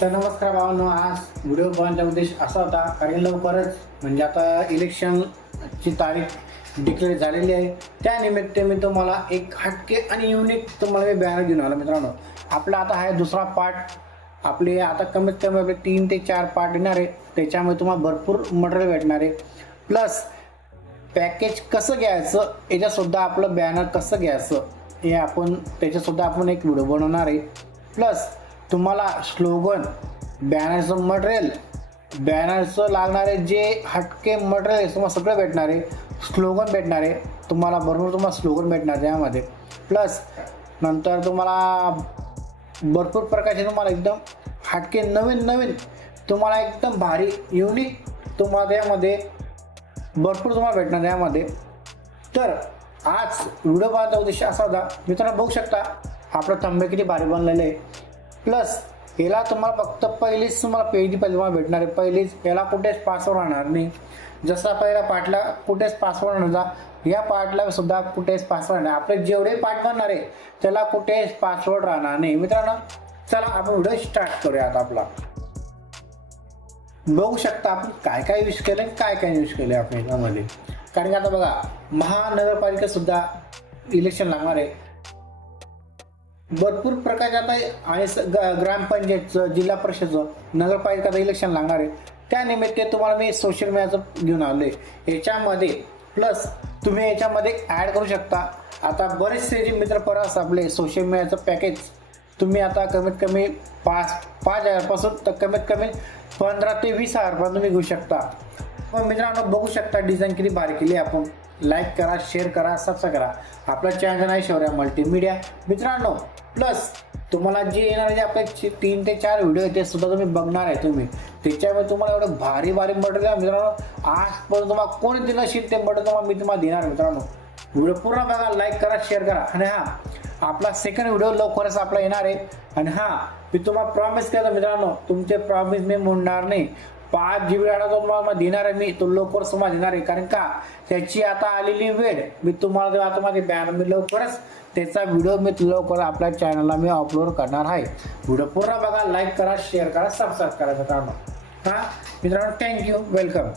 तर नमस्कार भावांनो, आज व्हिडिओ बनवण्याचा उद्देश असा होता कारण लवकरच म्हणजे आता इलेक्शनची तारीख डिक्लेअर झालेली आहे। त्यानिमित्त मी तुम्हाला एक हटके आणि युनिक तुम्हाला मी बॅनर घेऊन आलो मित्रांनो। आपला आता आहे दुसरा पार्ट। आपले आता कमीत कमी आपले 3 ते 4 पार्ट येणार आहे। त्याच्यामुळे तुम्हाला भरपूर मटेरियल भेटणार आहे। प्लस पॅकेज कसं घ्यायचं, याच्यासुद्धा आपलं बॅनर कसं घ्यायचं हे आपण त्याच्यासुद्धा आपण एक व्हिडिओ बनवणार आहे। प्लस तुम्हाला स्लोगन, बॅनरचं मटेरियल, बॅनरचं लागणारे जे हटके मटेरियल आहे तुम्हाला सगळं भेटणार आहे। स्लोगन भेटणार आहे तुम्हाला, भरपूर तुम्हाला स्लोगन भेटणार त्यामध्ये। प्लस नंतर तुम्हाला भरपूर प्रकारचे तुम्हाला एकदम हटके नवीन तुम्हाला एकदम भारी युनिक तुम्हाला त्यामध्ये भरपूर तुम्हाला भेटणार त्यामध्ये। तर आज व्हिडिओ बनवण्याचा उद्देश असा होता मित्रांनो, बघू शकता आपलं थंबनेल किती भारी बनलेलं आहे। प्लस याला तुम्हाला फक्त पहिलीच तुम्हाला पेज तुम्हाला भेटणार आहे। पहिलीच याला कुठेच पासवर्ड राहणार नाही। जसा पहिला पार्टला कुठेच पासवर्ड नव्हता, या पार्टला सुद्धा कुठेच पासवर्ड नाही। आपले जेवढे पार्ट बनणार आहे त्याला कुठेच पासवर्ड राहणार नाही मित्रांनो। चला आपण व्हिडिओ स्टार्ट करूया। आता आपला बघू शकता आपण काय काय यूज केलं, काय यूज केले आपण यामध्ये। कारण की आता बघा महानगरपालिका सुद्धा इलेक्शन लागणार आहे। भरपूर प्रकारचे आता आणि ग्रामपंचायतचं, जिल्हा परिषदचं, नगरपालिका इलेक्शन लागणार आहे। त्यानिमित्त तुम्हाला मी सोशल मीडियाचं घेऊन आलोय याच्यामध्ये। प्लस तुम्ही याच्यामध्ये ॲड करू शकता। आता बरेचसे जे मित्र परस आपले सोशल मीडियाचं पॅकेज तुम्ही आता कमीत कमी 5,000 पासून तर कमीत कमी 15 ते 20,000 पर्यंत तुम्ही घेऊ शकता। पण मित्रांनो बघू शकता डिझाईन किती भारी केली आपण। लाईक करा, शेअर करा, सबस्क्राईब करा। आपला चॅनल आहे शौर्य मल्टीमीडिया मित्रांनो। प्लस तुम्हाला जे येणार जे आपले 3 ते 4 व्हिडिओ आहेत ते सुद्धा तुम्ही बघणार आहे तुम्ही। त्याच्यामुळे तुम्हाला एवढं भारी मटेरियल मित्रांनो आजपर्यंत तुम्हाला कोणी दिलं असेल ते मटेरियल मी तुम्हाला देणार मित्रांनो। व्हिडिओ पूर्ण बघा, लाईक करा, शेअर करा। आणि आपला सेकंड व्हिडिओ लवकरच आपला येणार आहे। आणि मी तुम्हाला प्रॉमिस केलं मित्रांनो, तुमचे प्रॉमिस मी मोडणार नाही। 5 GB डाटा तुम्हाला देणार आहे मी, तो लवकरच तुम्हाला देणार आहे। कारण का त्याची आता आलेली वेळ मी तुम्हाला आता माझे बॅनर मी लवकरच त्याचा व्हिडिओ मी लवकर आपल्या चॅनलला मी अपलोड करणार आहे। व्हिडिओ पूर्ण बघा, लाईक करा, शेअर करा, सबस्क्राईब करा मित्रांनो। मित्रांनो थँक्यू, वेलकम।